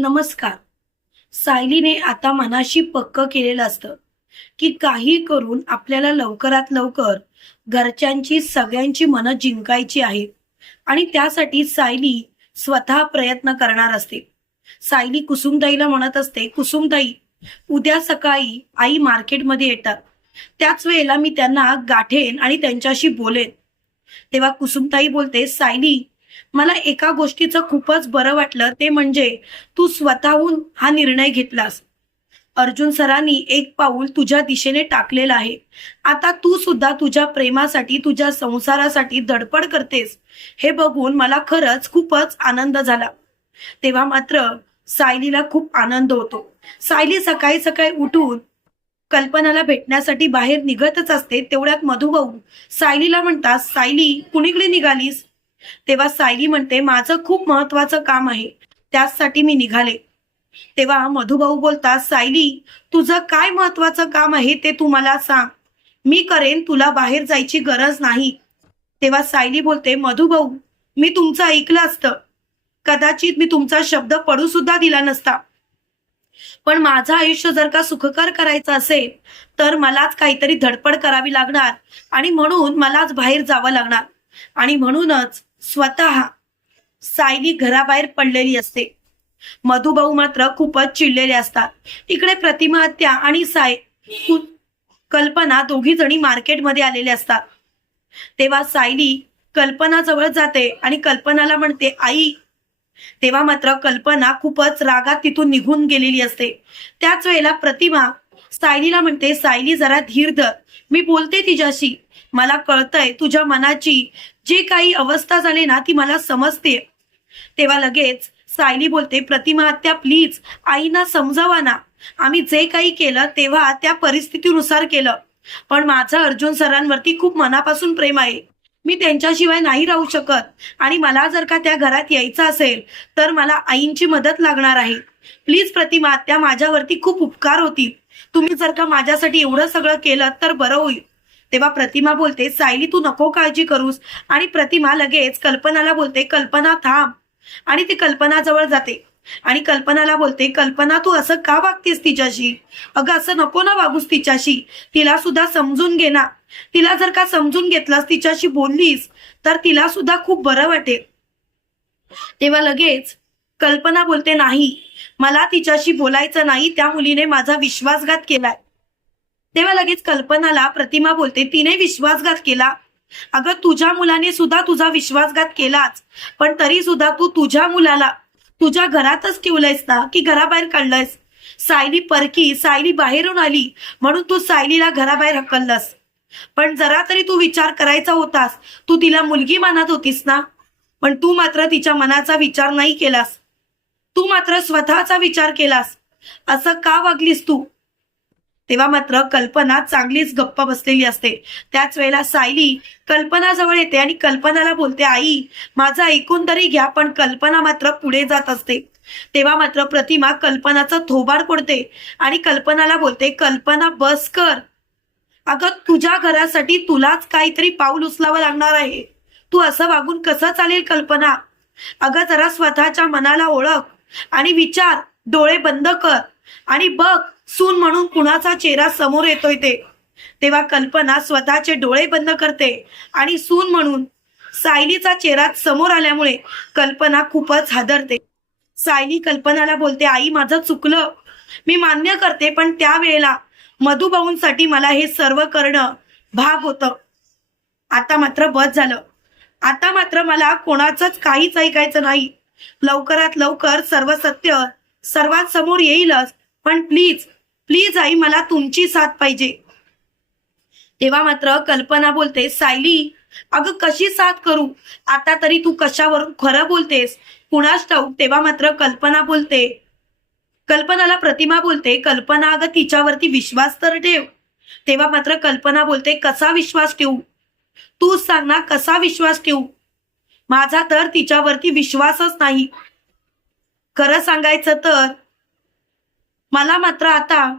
नमस्कार. सायलीने आता मनाशी पक्क केलेलं असतं की काही करून आपल्याला लवकरात लवकर घरच्यांची सगळ्यांची मनं जिंकायची आहेत आणि त्यासाठी सायली स्वतः प्रयत्न करणार असते. सायली कुसुमताईला म्हणत असते, कुसुमताई, उद्या सकाळी आई मार्केटमध्ये येतात, त्याच वेळेला मी त्यांना गाठेन आणि त्यांच्याशी बोलेन. तेव्हा कुसुमताई बोलते, सायली, मला एका गोष्टीचं खूपच बरं वाटलं, ते म्हणजे तू स्वतःहून हा निर्णय घेतलास. अर्जुन सरांनी एक पाऊल तुझ्या दिशेने टाकलेलं आहे. आता तू सुद्धा तुझ्या प्रेमासाठी, तुझ्या संसारासाठी धडपड करतेस, हे बघून मला खरंच खूपच आनंद झाला. तेव्हा मात्र सायलीला खूप आनंद होतो. सायली सकाळी सकाळी उठून कल्पनाला भेटण्यासाठी बाहेर निघतच असते. तेवढ्यात मधुभाऊ सायलीला म्हणतात, सायली, कुणीकडे निघालीस? तेव्हा सायली म्हणते, माझं खूप महत्वाचं काम आहे, त्यासाठी मी निघाले. तेव्हा मधुभाऊ बोलतात, सायली, तुझं काय महत्वाचं काम आहे ते तू मला सांग, मी करेन, तुला बाहेर जायची गरज नाही. तेव्हा सायली बोलते, मधुभाऊ, मी तुमचं ऐकलं असतं, कदाचित मी तुमचा शब्द पडू सुद्धा दिला नसता, पण माझं आयुष्य जर का सुखकर करायचं असेल तर मलाच काहीतरी धडपड करावी लागणार आणि म्हणून मलाच बाहेर जावं लागणार. आणि म्हणूनच स्वतः सायली घराबाहेर पडलेली असते. मधुभाऊ मात्र खूपच चिडलेले असतात. इकडे प्रतिमा आत्या आणि कल्पना दोघी जणी मार्केटमध्ये आलेले असतात. तेव्हा सायली कल्पना जवळ जाते आणि कल्पनाला म्हणते, आई. तेव्हा मात्र कल्पना खूपच रागात तिथून निघून गेलेली असते. त्याच वेळेला प्रतिमा सायलीला म्हणते, सायली, जरा धीर धर, मी बोलते तिच्याशी, मला कळतंय तुझ्या मनाची जी काही अवस्था झाली ना ती मला समजते. तेव्हा लगेच सायली बोलते, प्रतिमा आत्या, प्लीज आईना समजावा ना, आम्ही जे काही केलं तेव्हा त्या परिस्थितीनुसार केलं, पण माझं अर्जुन सरांवरती खूप मनापासून प्रेम आहे, मी त्यांच्याशिवाय नाही राहू शकत आणि मला जर का त्या घरात यायचं असेल तर मला आईंची मदत लागणार आहे. प्लीज प्रतिमा आत्या, माझ्यावरती खूप उपकार होतील, तुम्ही जर का माझ्यासाठी एवढं सगळं केलं तर बरं होईल. तेव्हा प्रतिमा बोलते, सायली, तू नको काळजी करूस. आणि प्रतिमा लगेच कल्पनाला बोलते, कल्पना थांब. आणि ती कल्पनाजवळ जाते आणि कल्पनाला बोलते, कल्पना, तू असं का वागतेस तिच्याशी? अगं असं नको ना वागूस तिच्याशी, तिला सुद्धा समजून घे ना. तिला जर का समजून घेतलास, तिच्याशी बोललीस तर तिला सुद्धा खूप बरं वाटेल. तेव्हा लगेच कल्पना बोलते, नाही, मला तिच्याशी बोलायचं नाही, त्या मुलीने माझा विश्वासघात केलाय. तेव्हा लगेच कल्पनाला प्रतिमा बोलते, तिने विश्वासघात केला? अगं तुझ्या मुलाने सुद्धा तुझा विश्वासघात केलाच, पण तरी सुद्धा तू तुझ्या मुलाला तुझ्या घरातच ठेवलंयस ना की घराबाहेर काढलंयस? सायली परकी, सायली बाहेरून आली म्हणून तू सायलीला घराबाहेर हकललंस, पण जरा तरी तू विचार करायचा होतास. तू तिला मुलगी मानत होतीस ना, पण तू मात्र तिच्या मनाचा विचार नाही केलास, तू मात्र स्वतःचा विचार केलास. असं का वागलीस तू? तेव्हा मात्र कल्पना चांगलीच गप्प बसलेली असते. त्याच वेळेला सायली कल्पना जवळ येते आणि कल्पनाला बोलते, आई, माझं ऐकून तरी घ्या. पण कल्पना मात्र पुढे जात असते. तेव्हा मात्र प्रतिमा कल्पनाचं थोबाड फोडते आणि कल्पनाला बोलते, कल्पना, बस कर. अगं तुझ्या घरासाठी तुलाच काहीतरी पाऊल उचलावं लागणार आहे, तू असं वागून कसं चालेल कल्पना? अगं जरा स्वतःच्या मनाला ओळख आणि विचार, डोळे बंद कर आणि बघ सून म्हणून कुणाचा चेहरा समोर येतोय ते. तेव्हा कल्पना स्वतःचे डोळे बंद करते आणि सून म्हणून सायलीचा चेहरा समोर आल्यामुळे कल्पना खूपच हादरते. सायली कल्पनाला बोलते, आई, माझं चुकलं, मी मान्य करते, पण त्यावेळेला मधुभाऊंसाठी मला हे सर्व करणं भाग होतं. आता मात्र बस झालं, आता मात्र मला कोणाचंच काहीच ऐकायचं नाही. लवकरात लवकर सर्व सत्य सर्वात समोर येईलच, पण प्लीज प्लीज आई, मला तुमची साथ पाहिजे. तेव्हा मात्र कल्पना बोलते, सायली, अगं कशी साथ करू? आता तरी तू कशावरून खरं बोलतेस कुणास ठाऊक. तेव्हा मात्र कल्पना बोलते, कल्पनाला प्रतिमा बोलते, कल्पना, अगं तिच्यावरती विश्वास तर ठेव. तेव्हा मात्र कल्पना बोलते, कसा विश्वास ठेवू? तूच सांग ना, कसा विश्वास ठेवू? माझा तर तिच्यावरती विश्वासच नाही. खरं सांगायचं तर मला मात्र आता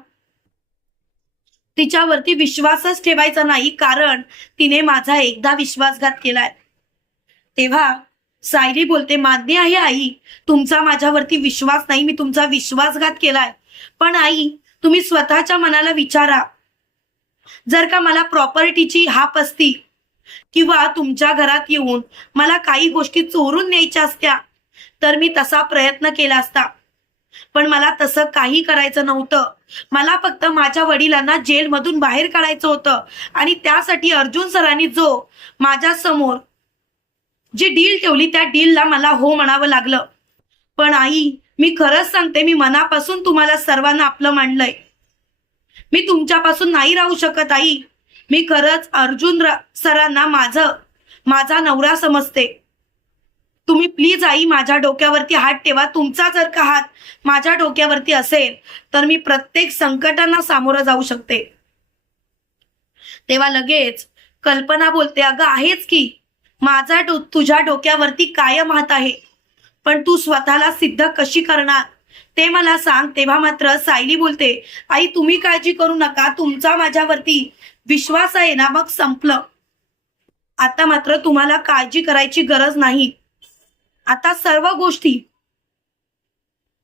तिच्यावरती विश्वासच ठेवायचा नाही, कारण तिने माझा एकदा विश्वासघात केलाय. तेव्हा सायली बोलते, मान्य आहे आई, तुमचा माझ्यावरती विश्वास नाही, मी तुमचा विश्वासघात केलाय. पण आई, तुम्ही स्वतःच्या मनाला विचारा, जर का मला प्रॉपर्टीची हाप असती किंवा तुमच्या घरात येऊन मला काही गोष्टी चोरून न्यायच्या असत्या तर मी तसा प्रयत्न केला असता. पण मला तसं काही करायचं नव्हतं. मला फक्त माझ्या वडिलांना जेलमधून बाहेर काढायचं होतं आणि त्यासाठी अर्जुन सरांनी जो माझ्या समोर जी डील ठेवली त्या डीलला मला हो म्हणावं लागलं. पण आई, मी खरंच सांगते, मी मनापासून तुम्हाला सर्वांना आपलं मानलंय. मी तुमच्यापासून नाही राहू शकत आई. मी खरंच अर्जुन सरांना माझा नवरा समजते. तुम्ही प्लीज आई माझ्या डोक्यावरती हात ठेवा. तुमचा जर का हात माझ्या डोक्यावरती असेल तर मी प्रत्येक संकटांना सामोरं जाऊ शकते. तेव्हा लगेच कल्पना बोलते, अगं आहेच की, माझा तुझ्या डोक्यावरती कायम हात आहे, पण तू स्वतःला सिद्ध कशी करणार ते मला सांग. तेव्हा मात्र सायली बोलते, आई तुम्ही काळजी करू नका, तुमचा माझ्यावरती विश्वास आहे ना, मग संपलं. आता मात्र तुम्हाला काळजी करायची गरज नाही. आता सर्व गोष्टी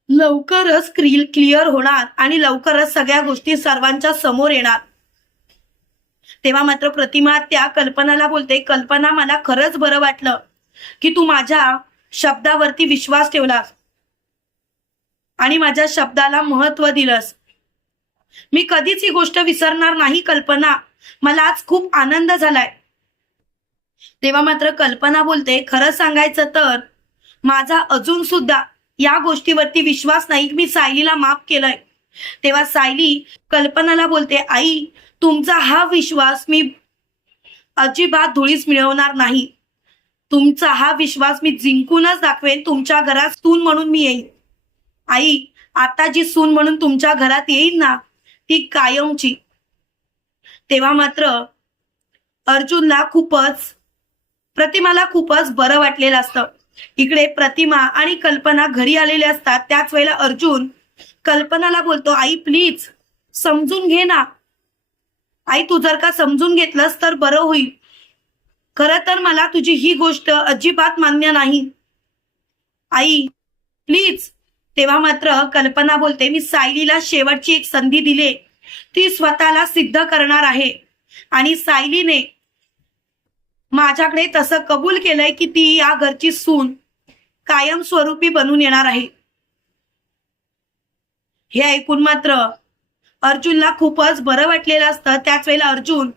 लवकरच क्लिअर होणार आणि लवकरच सगळ्या गोष्टी सर्वांच्या समोर येणार. तेव्हा मात्र प्रतिमा त्या कल्पनाला बोलते, कल्पना मला खरंच बरं वाटलं की तू माझ्या शब्दावरती विश्वास ठेवलास आणि माझ्या शब्दाला महत्व दिलंस. मी कधीच ही गोष्ट विसरणार नाही कल्पना. मला आज खूप आनंद झालाय. तेव्हा मात्र कल्पना बोलते, खरं सांगायचं तर माझा अजून सुद्धा या गोष्टीवरती विश्वास नाही. मी सायलीला माफ केलंय. तेव्हा सायली कल्पनाला बोलते, आई तुमचा हा विश्वास मी अजिबात धुळीस मिळवणार नाही. तुमचा हा विश्वास मी जिंकूनच दाखवेन. तुमच्या घरात सून म्हणून मी येईन. आई, आता जी सून म्हणून तुमच्या घरात येईल ना, ती कायमची. तेव्हा मात्र प्रतिमाला खूपच बरं वाटलेलं असतं. इकडे प्रतिमा आणि कल्पना घरी आलेले असतात. त्याच वेळेला अर्जुन कल्पनाला बोलतो, आई प्लीज समजून घे ना. आई, तू जर का समजून घेतलंस तर बरं होईल. खरं तर मला तुझी ही गोष्ट अजिबात मान्य नाही. आई प्लीज. तेव्हा मात्र कल्पना बोलते, मी सायलीला शेवटची एक संधी दिली, ती स्वतःला सिद्ध करणार आहे आणि सायलीने माझ्याकडे तसं कबूल केलंय की ती या घरची सून कायमस्वरूपी बनून येणार आहे. हे ऐकून मात्र अर्जुनला खूपच बरं वाटलेलं असतं. त्याच वेळेला अर्जुन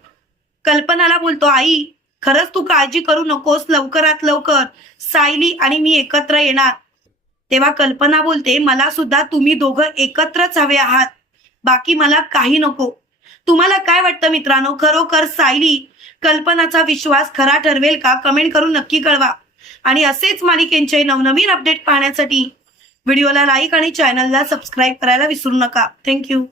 कल्पनाला बोलतो, आई खरंच तू काळजी करू नकोस, लवकरात लवकर सायली आणि मी एकत्र येणार. तेव्हा कल्पना बोलते, मला सुद्धा तुम्ही दोघं एकत्रच हवे आहात, बाकी मला काही नको. तुम्हाला काय वाटतं मित्रांनो, खरोखर सायली कल्पनाचा विश्वास खरा ठरवेल का? कमेंट करून नक्की कळवा. आणि असेच मालिकेंचे नवनवीन अपडेट पाहण्यासाठी व्हिडिओला लाईक आणि चॅनलला सबस्क्राईब करायला विसरू नका. थँक्यू.